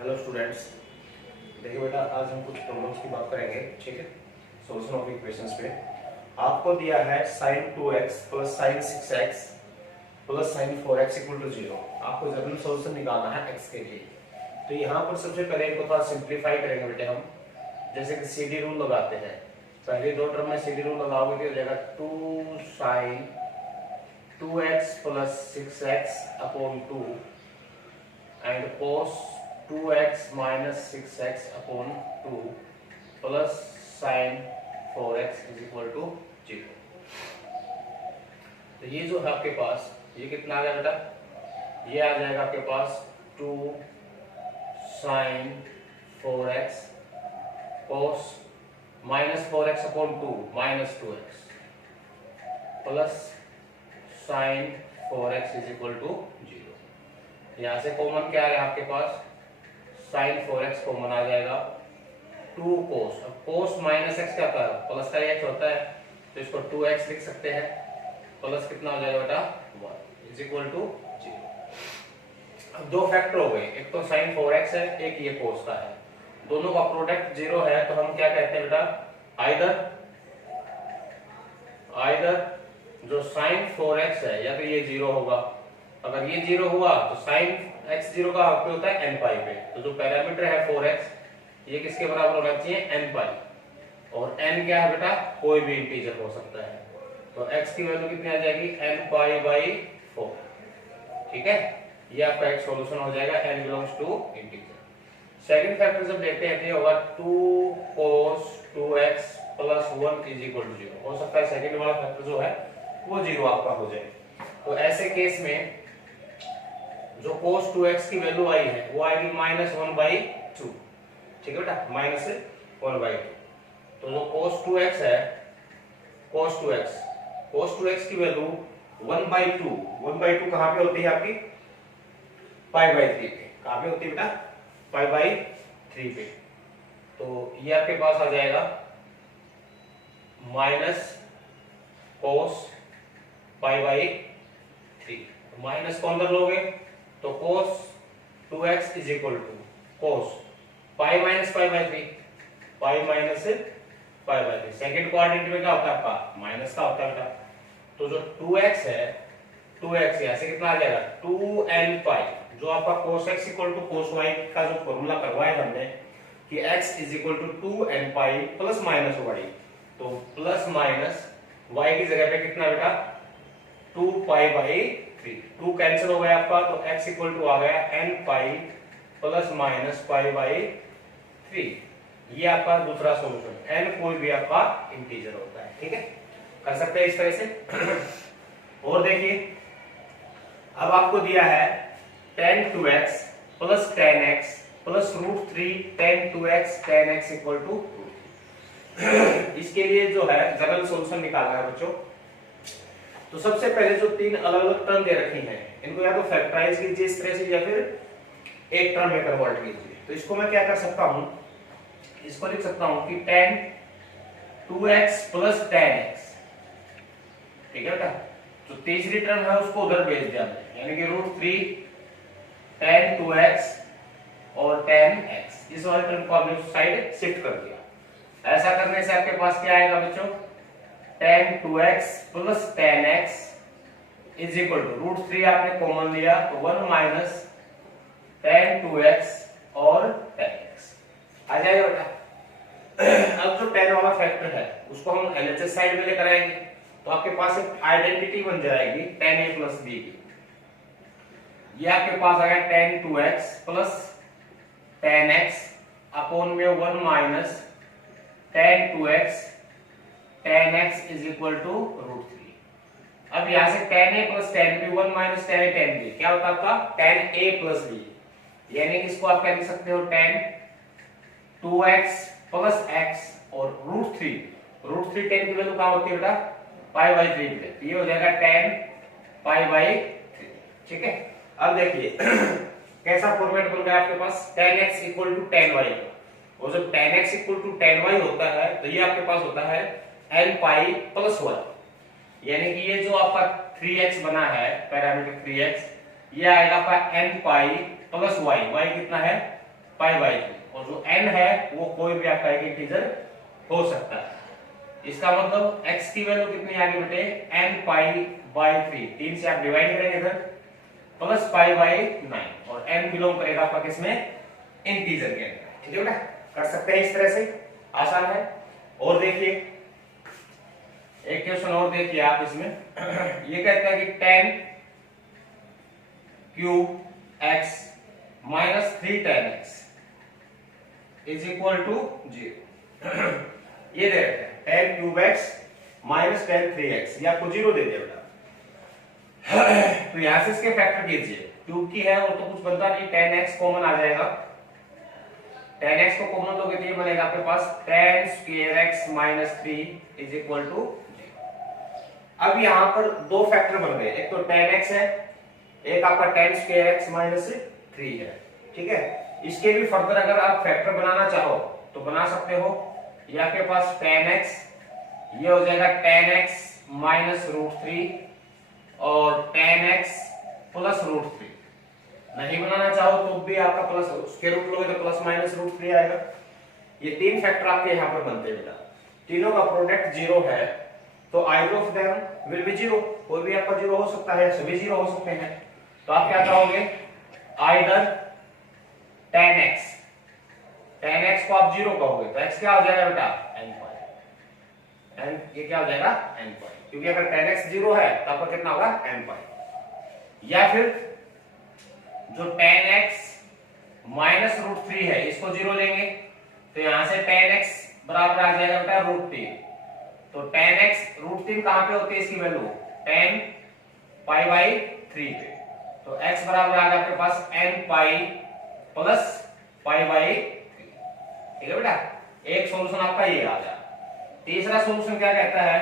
Hello students. देखिए बेटा, आज हम कुछ प्रॉब्लम्स की बात करेंगे। ठीक है, सॉल्यूशन ऑफ इक्वेशंस पे। आपको दिया है sin 2x plus sin 6x plus sin 4x equal to 0। आपको जनरल सॉल्यूशन निकालना है x के लिए। तो यहाँ पर सबसे पहले इनको थोड़ा सिंप्लीफाई करेंगे बेटे हम। जैसे कि सीडी रूल लगाते हैं। पहले दो टर्म में सीडी रूल लगाओगे तो हो जाएगा 2 sin 2x plus 6x upon 2 and cos 2x minus 6x upon 2 plus sin 4x is equal to 0। तो ये जो है आपके पास, ये कितना आ जाएगा बेटा? ये आ जाएगा आपके पास 2 sin 4x cos minus 4x upon 2 minus 2x plus sin 4x is equal to 0। यहां से कॉमन क्या है आपके पास? sin 4x कॉमन आ जाएगा। 2 cos, अब cos माइनस एक्स क्या होता है? प्लस का x होता है, तो इसको 2x लिख सकते हैं। प्लस कितना हो जाएगा बेटा? 1 इज इक्वल टू 0। अब दो फैक्टर हो गए, एक तो sin 4x है, एक ये cos का है। दोनों का प्रोडक्ट 0 है, तो हम क्या कहते हैं बेटा? आइदर जो sin 4x है या तो ये 0 होगा। अगर ये 0 हुआ तो sin x 0 का पे होता है n पाई पे। तो जो पैरामीटर है 4x, ये किसके बराबर होना चाहिए? n पाई। और n क्या है बेटा? कोई भी इंटीजर हो सकता है। तो x की वैल्यू कितनी आ जाएगी? n pi by 4। ठीक है, ये आपका एक सॉल्यूशन हो जाएगा n belongs to integer. Second factor जब लेते हैं तो ये होगा 2 cos 2x plus 1 is equal to 0। हो सकता है सेकंड वाला फैक्टर जो है वो 0 आपका हो जाए। तो ऐसे केस में जो cos 2x की वैल्यू आई है वो आएगी -1/2। ठीक है बेटा, -1/2। तो जो cos 2x है, cos 2x की वैल्यू 1/2 कहां पे होती है आपकी? π/3 पे। कहां पे होती है बेटा? π/3 पे। तो ये आपके पास आ जाएगा माइनस cos π/3। माइनस को अंदर लोगे तो cos 2x is equal to cos pi minus π/3, pi minus π/3। Second quadrant में क्या होता है आपका? माइनस का होता है बेटा। तो जो 2x है, 2x यहाँ से कितना आ जाएगा? 2n पाई। जो आपका cos x equal to cos y का जो फॉर्मूला करवाया हमने कि x is equal to 2n pi plus minus y। तो प्लस माइनस y की जगह पे कितना बेटा? 2π/3। 2 कैंसिल हो गया आपका, तो x इक्वल टू आ गया n पाई प्लस माइनस π/3। ये आपका दूसरा सॉल्यूशन। n कोई भी आपका इंटीजर होता है। ठीक है, कर सकते हैं इस तरह से। और देखिए, अब आपको दिया है tan 2x plus tan x plus √3 tan 2x tan x equal to. इसके लिए जो है जनरल सॉल्यूशन निकालना है बच्चों। तो सबसे पहले जो तीन अलग अलग टर्म दे रखी हैं, इनको या तो फैक्टराइज कीजिए इस तरह से, या फिर एक टर्म में कन्वर्ट कीजिए। तो इसको मैं क्या कर सकता हूं? इसको लिख सकता हूं कि tan 2x plus tan x। ठीक है बेटा, जो तीसरी टर्म है उसको उधर भेज दिया, यानी कि √3 tan 2x और tan x। इस वाले टर्म को आपने उस साइड शिफ्ट कर दिया। ऐसा करने से आपके पास क्या आएगा बच्चों? tan 2x plus tan x is equal to √3 आपने कॉमन लिया तो 1 माइनस tan 2x और tan x आ जाएगा बेटा। अब जो tan वाला फैक्टर है उसको हम LHS साइड में लेकर आएंगे, तो आपके पास एक आइडेंटिटी बन जाएगी tan a प्लस b की। ये आपके पास आ गया tan 2x plus tan x upon में 1 minus tan 2x tan x is equal to √3। अब यहां से tan a plus tan b, 1 minus tan a tan b क्या होता है आपका? tan a plus b। यानी कि इसको आप क्या लिख सकते हो? tan 2x प्लस x और √3 tan की वैल्यू कहां होती है बेटा? π/3 पे। ये हो जाएगा tan π/3। ठीक है, अब देखिए कैसा फॉर्मेट बन गया आपके पास? tan x equal to tan y। और जब tan x equal to tan y होता है तो ये आपके पास होता है n पाई प्लस 1। यानी कि ये जो आपका 3x बना है, पैरामीटर 3x, ये आएगा आपका n pi plus y। y कितना है? π/3 और जो n है वो कोई भी आपका एक इंटीजर हो सकता है। इसका मतलब x की वैल्यू कितनी आ गई बेटे nπ/3, 3 से आप डिवाइड करेंगे इधर प्लस π/9 और n बिलोंग करेगा आपका किसमें इंटीजर के अंदर। ठीक है बेटा, कर सकते हैं इस तरह से, आसान है। और देखिए एक क्वेश्चन और देखिए आप इसमें ये कहता है कि 10³ x minus 3 tan x is equal to 0। ये दे रखा है 10³ x माइनस 10(3x), ये आपको 0 दे दिया बेटा। तो यहां से इसके फैक्टर कीजिए, क्यूब की है और तो कुछ बनता नहीं, 10x कॉमन आ जाएगा, 10x को कॉमन लोगे तो ये बनेगा आपके पास 10^2x minus 3 is equal to 0। अब यहां पर दो फैक्टर बन गए, एक तो 10x है, एक आपका 10^2x माइनस 3 है। ठीक है, इसके भी फर्दर अगर आप फैक्टर बनाना चाहो तो बना सकते हो। ये आपके पास 10x, ये हो जाएगा 10x माइनस √3 और 10x प्लस √3। नहीं बनाना चाहो तो भी आपका प्लस उसके रूट लोगे तो प्लस माइनस √3 आएगा। ये तीन फैक्टर आपके यहाँ पर बनते हैं बेटा, तीनों का प्रोडक्ट 0 है तो either of them will be 0, कोई भी आपका 0 हो सकता है, सभी 0 हो सकते हैं। तो आप क्या कहोगे, आइदर 10x को आप 0 कहोगे तो x क्या हो जाएगा बेटा nπ, ये क्या हो जाएगा nπ, क्योंकि अगर 10x 0 है तो आपका कितना होगा nπ। या फिर जो 10x माइनस √3 है इसको 0 लेंगे तो यहां से 10x बराबर आ जाएगा बेटा √3। तो 10x √3 कहां पे होती है इसकी वैल्यू 10π/3 पे, तो x बराबर आ गया आपके पास nπ प्लस π/3। ठीक है बेटा, एक सॉल्यूशन आपका ये आ गया। तीसरा सॉल्यूशन क्या कहता है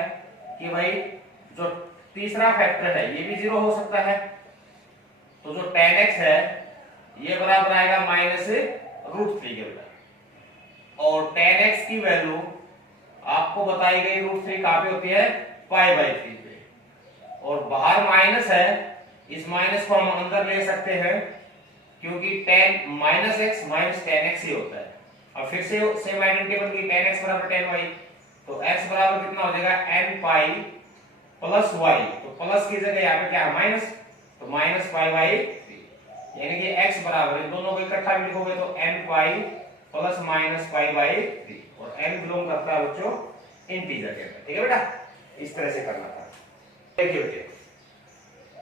कि भाई जो तीसरा फैक्टर है ये भी 0 हो सकता है, तो जो 10x है ये बराबर आएगा माइनस √3 के बेटा, और 10x की वैल्यू आपको बताई गई √3 कहां पे होती है π/3 पे, और बाहर माइनस है, इस माइनस को हम अंदर ले सकते हैं क्योंकि 10 माइनस x माइनस 10x ही होता है। अब फिर से सेम आइडेंटिटी बन गई 10x बराबर 10y, तो x बराबर कितना हो जाएगा nπ प्लस y, तो प्लस की जगह यहाँ पे क्या है माइनस, तो माइनस π/3, यानी कि x बराबर इन दोनों को इकट्ठा भी लिखोगे तो nπ प्लस माइनस π/3, और n बिलोंग करता है बच्चों इंटीजर के अंदर। ठीक है बेटा, इस तरह से करना था। देखिए बेटे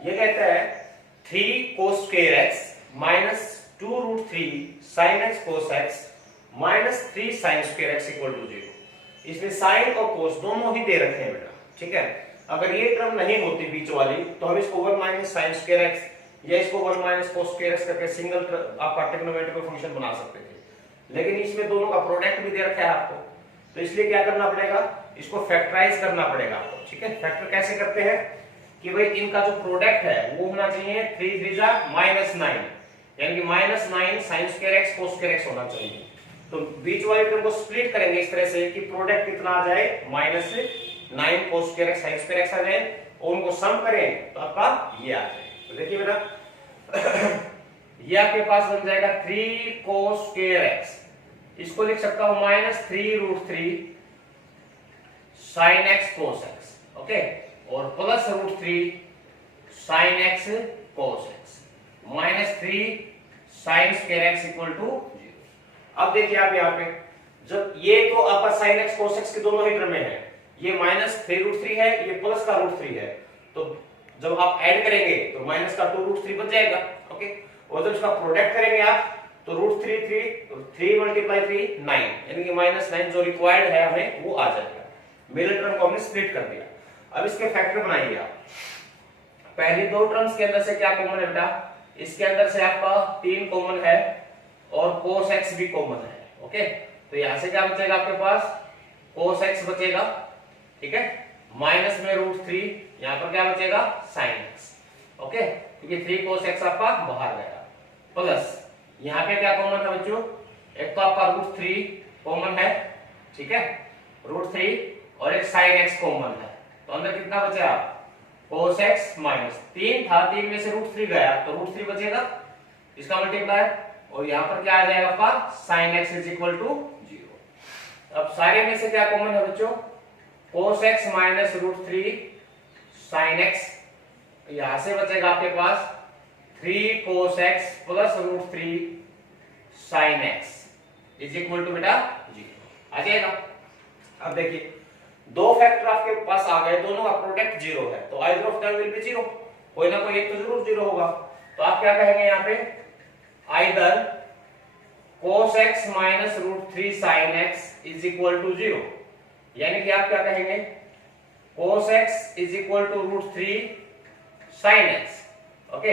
ये कहता है 3 cos² x minus 2√3 sin x cos x minus 3 sin² x equal to 0। इसमें साइन और कोस दोनों ही दे रखे हैं बेटा। ठीक है, अगर ये टर्म नहीं होती बीच वाली तो हम इसको 1 माइनस sin² x या इसको 1 माइनस cos² x करके सिंगल आपका ट्रिग्नोमेट्रिक फंक्शन बना सकते थे, लेकिन इसमें दोनों का प्रोडक्ट भी दे रखा है आपको, तो इसलिए क्या करना पड़ेगा, इसको फैक्टराइज करना पड़ेगा आपको। ठीक है, फैक्टर कैसे करते हैं कि भाई इनका जो प्रोडक्ट है वो होना चाहिए 3 3 -9, यानी कि -9 sin² x cos² x होना चाहिए। तो बीच वाले टर्म को स्प्लिट करेंगे इस तरह से कि प्रोडक्ट कितना आ जाए -9 cos² x sin² x आ जाए, और उनको सम करें तो आपका ये आ जाए। तो देखिए बेटा ये आपके पास बन जाएगा 3 cos² x, इसको लिख सकता हूं -3√3 sin x cos x, okay, और plus √3 sin x cos x -3 sin² x equal to 0। अब देखिए आप यहाँ पे जब ये तो आपका sin x cos x के दोनों ही टर्म में है, ये -3√3 है, ये प्लस का √3 है, तो जब आप ऐड करेंगे तो माइनस का 2√3 बच जाएगा, ओके, और जब इसका प्रोडक्ट करेंगे आप तो √3 3 × 3 9, यानी कि -9 जो रिक्वायर्ड है हमें वो आ जाएगा। मिडिल टर्म को हमने स्प्लिट कर दिया। अब इसके फैक्टर बनाइए आप। पहली दो टर्म्स के अंदर से क्या कॉमन है बेटा, इसके अंदर से आपका 3 कॉमन है और cos x भी कॉमन है, ओके, तो यहां से क्या बचेगा आपके पास cos x बचेगा। ठीक है, माइनस में √3, यहां पर क्या बचेगा sin x, ओके, क्योंकि 3 cos x आपका बाहर गया, प्लस यहां पे क्या कॉमन है बच्चों, एक तो आपका √3 कॉमन है, ठीक है, √3 और एक sin x कॉमन है, तो अंदर कितना बचा cos x माइनस 3 था, 3 में से √3 गया तो √3 बचेगा, इसका मल्टीप्लाई, और यहाँ पर क्या आ जाएगा आपका sine x is equal to 0। अब सारे में से क्या कॉमन है बच्चों, cos x minus √3 sine x, यहां से बचेगा आपके पास 3 cos x plus √3 sine x is equal to बेटा 0 आ जाएगा। अब देखिए दो फैक्टर आपके पास आ गए, दोनों का प्रोडक्ट 0 है, तो either of them will be 0, कोई ना कोई एक तो जरूर 0 होगा। तो आप क्या कहेंगे यहाँ पे, either cos x minus √3 sine x is equal to 0, यानी कि आप क्या कहेंगे cos x is equal to √3 sine x, okay.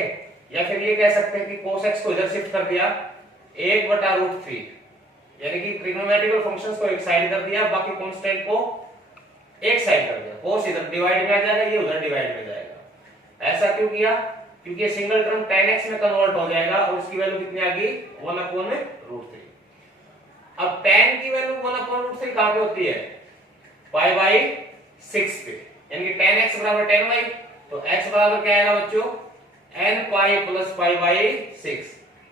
या फिर ये कह सकते हैं कि cos x को इधर शिफ्ट कर दिया 1/√3, यानी कि ट्रिग्नोमेट्रिकल फंक्शंस को एक साइड कर दिया, बाकी कांस्टेंट को एक साइड कर दिया, cos इधर डिवाइड में आ जाएगा, ये उधर डिवाइड में जाएगा। ऐसा क्यों किया, क्योंकि ये सिंगल टर्म tan x में कन्वर्ट हो जाएगा और इसकी वैल्यू कितनी आ गई 1/√3। अब tan की वैल्यू 1/√3 कहां पे होती है, π/6 पे, यानी कि tan x बराबर tan y, तो x बराबर क्या आएगा बच्चों n पाई प्लस π/6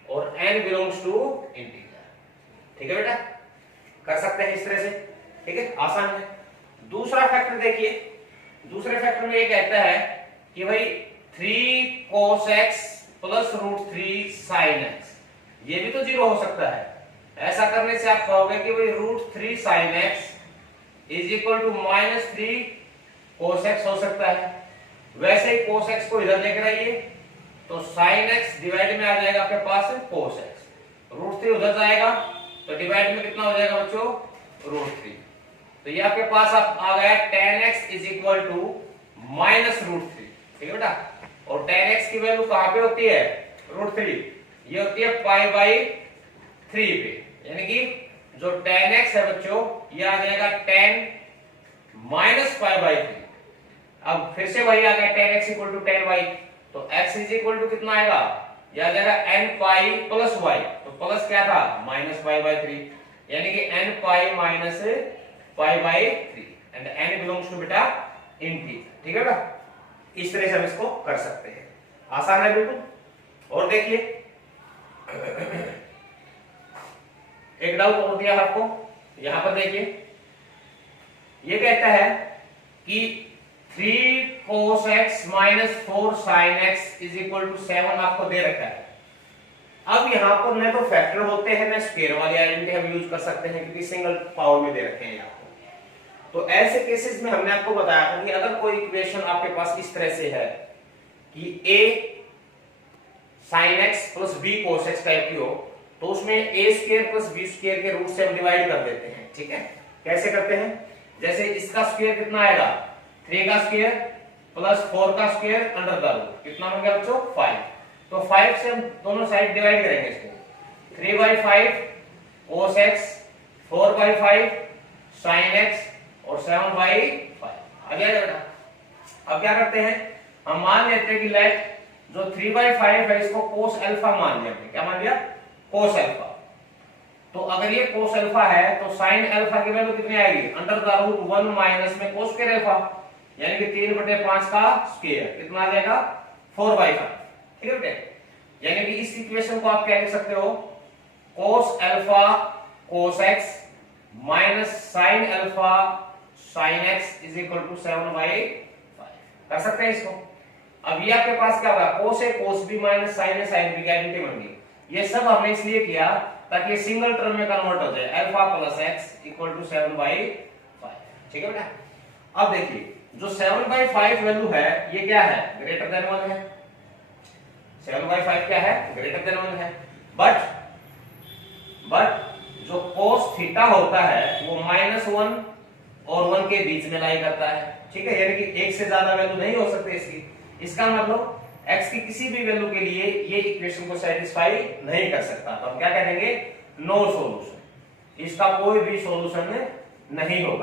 और n बिलोंग्स टू इंटीजर। ठीक है बेटा, कर सकते हैं इस तरह से, ठीक है, आसान है। दूसरा फैक्टर देखिए, दूसरे फैक्टर में ये कहता है कि भाई 3 cos x plus √3 sin x, ये भी तो 0 हो सकता है। ऐसा करने से आप कहोगे कि भाई √3 sin x is equal to -3 cos x हो सकता है। वैसे ही cos x को इधर लेकर आइए तो sin x डिवाइड में आ जाएगा आपके पास cos x, √3 उधर जाएगा तो डिवाइड में कितना हो जाएगा बच्चों √3, तो ये आपके पास आ गया tan x is equal to -√3। ठीक है बेटा, और tan x की वैल्यू कहां पे होती है √3, ये होती है π/3 पे, यानी कि जो tan x है बच्चों ये आ जाएगा tan -π/3। अब फिर से वही आ गया tan x equal to tan y, तो x इज इक्वल टू कितना आएगा, ये आ जाएगा n पाई प्लस y, तो प्लस क्या था -π/3, यानी कि n pi minus π/3 and n belongs to बेटा इंटीजर। ठीक है बेटा, इस तरह से हम इसको कर सकते हैं, आसान है बिल्कुल। और देखिए एक डाउट और दिया आपको, यहां पर देखिए ये कहता है कि 3 cos x minus 4 sin x is equal to 7 आपको दे रखा है। अब यहां पर न तो फैक्टर होते हैं, न स्क्वायर वाली आइडेंटिटी हम यूज कर सकते हैं, क्योंकि सिंगल पावर में दे रखे हैं आपको। तो ऐसे केसेस में हमने आपको बताया था कि अगर कोई इक्वेशन आपके पास इस तरह से है कि a sin x plus b cos x type की हो, तो उसमें a² प्लस b² के रूट से हम डिवाइड कर देते हैं। ठीक है, कैसे करते हैं, जैसे इसका स्क्वायर कितना आएगा 3 का स्क्वायर प्लस 4 का स्क्वायर अंडर द रूट, कितना बन गया बच्चों 5, तो 5 से हम दोनों साइड डिवाइड करेंगे इसको, 3/5 cos x, 4/5 sin x और 7/5 आ गया बेटा। अब क्या करते हैं, हम मान लेते हैं कि लेट जो 3/5 है इसको cos अल्फा मान लिया, क्या मान लिया cos अल्फा। तो अगर ये cos अल्फा है तो sin अल्फा की वैल्यू कितनी आएगी अंडर द रूट 1 माइनस में cos स्क्वायर अल्फा, यानी कि 3/5 का स्क्वायर कितना आ जाएगा 4/5। ठीक है बेटे, यानी कि इस इक्वेशन को आप क्या लिख सकते हो, cos alpha cos x minus sin alpha sin x is equal to 7/5 कर सकते हैं इसको। अब ये आपके पास क्या होगा, cos a cos b minus sin a sin b की आइडेंटिटी बन गई। ये सब हमने इसलिए किया ताकि सिंगल टर्म में कन्वर्ट हो जाए, alpha plus x equal to 7/5। ठीक है बेटा, अब देखिए जो 7/5 वैल्यू है ये क्या है, ग्रेटर देन 1 है। 7/5 क्या है, ग्रेटर देन 1 है, बट जो cos थीटा होता है वो -1 और 1 के बीच में लाई करता है। ठीक है, यानी कि एक से ज्यादा वैल्यू नहीं हो सकती इसकी। इसका मतलब x की किसी भी वैल्यू के लिए ये इक्वेशन को सेटिस्फाई नहीं कर सकता, तो हम क्या कहेंगे नो सॉल्यूशन, इसका कोई भी सॉल्यूशन नहीं होगा।